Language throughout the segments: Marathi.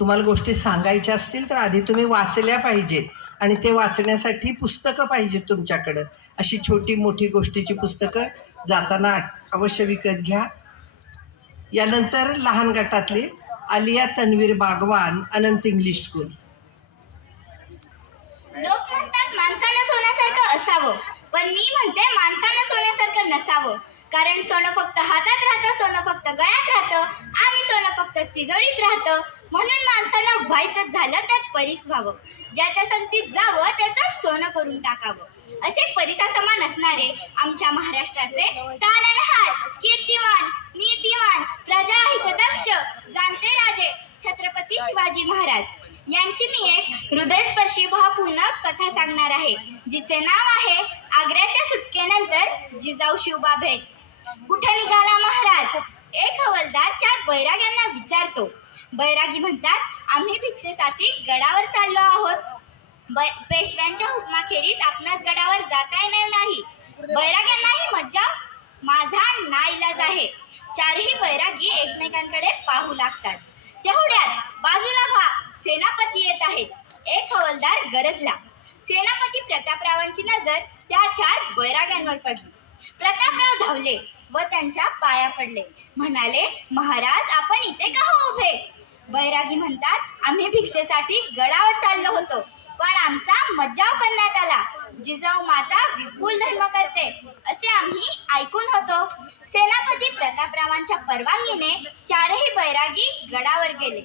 तुम्हाला गोष्टी सांगायच्या असतील तर आधी तुम्ही वाचल्या पाहिजेत. आणि ते वाचण्यासाठी पुस्तकं पाहिजेत तुमच्याकडं. अशी छोटी मोठी गोष्टीची पुस्तकं जाताना अवश्य विकत घ्या. यानंतर लहान गटातले आलिया तन्वीर बागवान अनंत इंग्लिश स्कूल लोक म्हणतात माणसानं सोन्यासारखं असावं. पण मी म्हणते माणसानं सोन्यासारखं नसावं. कारण सोनं फक्त हातात राहतं सोनं फक्त गळ्यात राहतं. आणि सोनं फक्त तिजोरीत राहतं. म्हणून माणसानं व्हायचं झालं तर परीस व्हावं. ज्याच्या संगतीत जावं त्याचं सोनं करून टाकावं. असे परिसा समान असणारे आमच्या महाराष्ट्राचे तारणहार कीर्तिमान नीतिमान प्रजाहितदक्ष जाणते राजे छत्रपती शिवाजी महाराज. यांची मी एक हृदयस्पर्शी भावपूर्ण कथा सांगणार आहे जिचे नाव आहे आग्र्याच्या सुटकेनंतर जिजाऊ शिवबा भेट. कुठे निघाला महाराज एक हवलदार चार बैराग्यांना विचारतो. बैरागी म्हणतात आम्ही भिक्षेसाठी गडावर चाललो आहोत. बै पेशव्यांच्या हुकमाखेरीज आपणास गडावर जाता येणार नाही. बैराग्यांनाही मज्जा माझा नाईलाज आहे. चारही बैरागी एकमेकांकडे पाहू लागतात. तेवढ्यात बाजूला व्हा सेनापती येत आहेत. एक हवलदार गरजला. सेनापती प्रतापरावांची नजर त्या चार बैराग्यांवर पडली. प्रतापराव धावले व त्यांच्या पाया पडले. म्हणाले महाराज आपण इथे का हो उभे? बैरागी म्हणतात आम्ही भिक्षेसाठी गडावर चाललो होतो पण आमचा मज्जाव करण्यात आला. जिजाऊ माता विपुल धर्म करते असे आम्ही ऐकून होतो. सेनापती प्रतापरावांच्या परवानगीने चारही बैरागी गडावर गेले.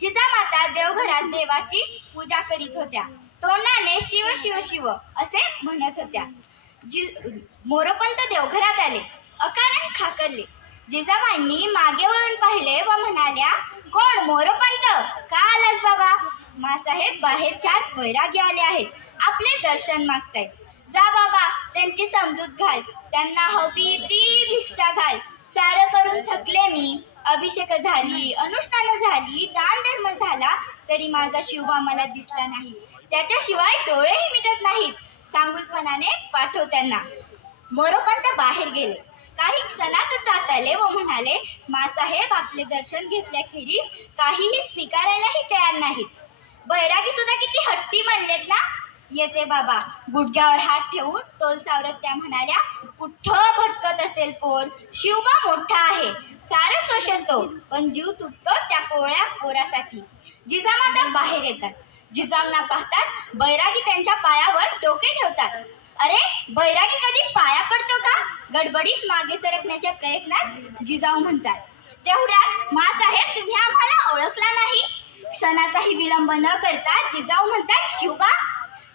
जिजामाता देवघरात देवाची पूजा करीत होत्या. तोंडाने शिव शिव शिव असे म्हणत होत्या. जि मोरोपंत देवघरात आले अकारण खाकरले. जिजाबाईंनी मागे वळून पाहिले व म्हणाल्या कोण मोरोपंत? का आलास बाबा? मासाहेब बाहेर चार बैरागी आले आहेत. आपले दर्शन मागतायत. जा बाबा त्यांची समजूत घाल. त्यांना हवी ती भिक्षा घाल. सारं करून थकले मी. अभिषेक झाली अनुष्ठान झाली दान धर्म झाला तरी माझा शिवबा मला दिसला नाही. त्याच्याशिवाय डोळेही मिटत नाहीत. चांगुलपणाने पाठव त्यांना मोरोपंत बाहेर गेले. काही क्षणातच जात आले व म्हणाले मासाहेब आपले दर्शन घेतल्याखेरीज काहीही स्वीकारायलाही तयार नाहीत. बैरागी सुद्धा किती हट्टी म्हणलेत ना? येते बाबा. गुडघ्यावर हात ठेवून तोल सावरत त्या म्हणाल्या कुठं भटकत असेल पोर? शिवबा मोठा आहे. सारं सोशल तो. पण जीव तुटतो त्या कोवळ्या पोरासाठी. जिजामाता बाहेर येतात. जिजाऊंना पाहताच बैरागी त्यांच्या पायावर डोके ठेवतात. अरे बैरागी कधी पाया पडतो का? गडबडीत मागे सरकण्याच्या प्रयत्नात जिजाऊ म्हणतात. तेवढ्यात मासाहेब तुम्ही आम्हाला ओळखला नाही. क्षणाचाही विलंब न करता जिजाऊ म्हणतात शिवबा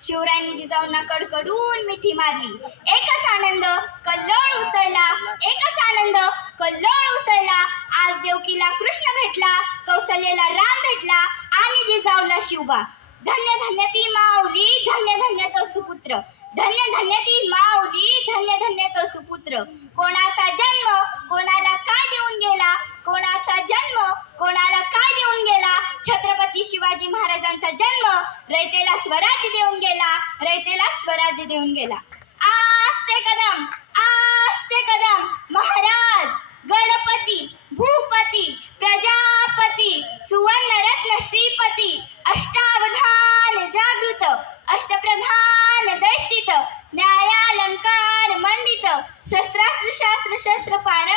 शिवरायांनी जिजाऊंना कडकडून मिठी मारली. एकच आनंद कल्लोळ उसळला. एकच आनंद कल्लोळ उसळला. आज देवकीला कृष्ण भेटला कौशल्यला राम भेटला आणि जिजाऊला शिवबा धन्य धन्य ती माऊली धन्य धन्य तो सुपुत्र. धन्य धन्य ती माऊली धन्य धन्य तो सुपुत्र. कोणाचा जन्म कोणाला काय देऊन गेला? कोणाचा जन्म कोणाला काय देऊन गेला? छत्रपती शिवाजी महाराजांचा जन्म रयतेला स्वराज्य देऊन गेला. रयतेला स्वराज्य देऊन गेला. आस्ते कदम आस्ते कदम महाराज శాస్త్ర పారాయణ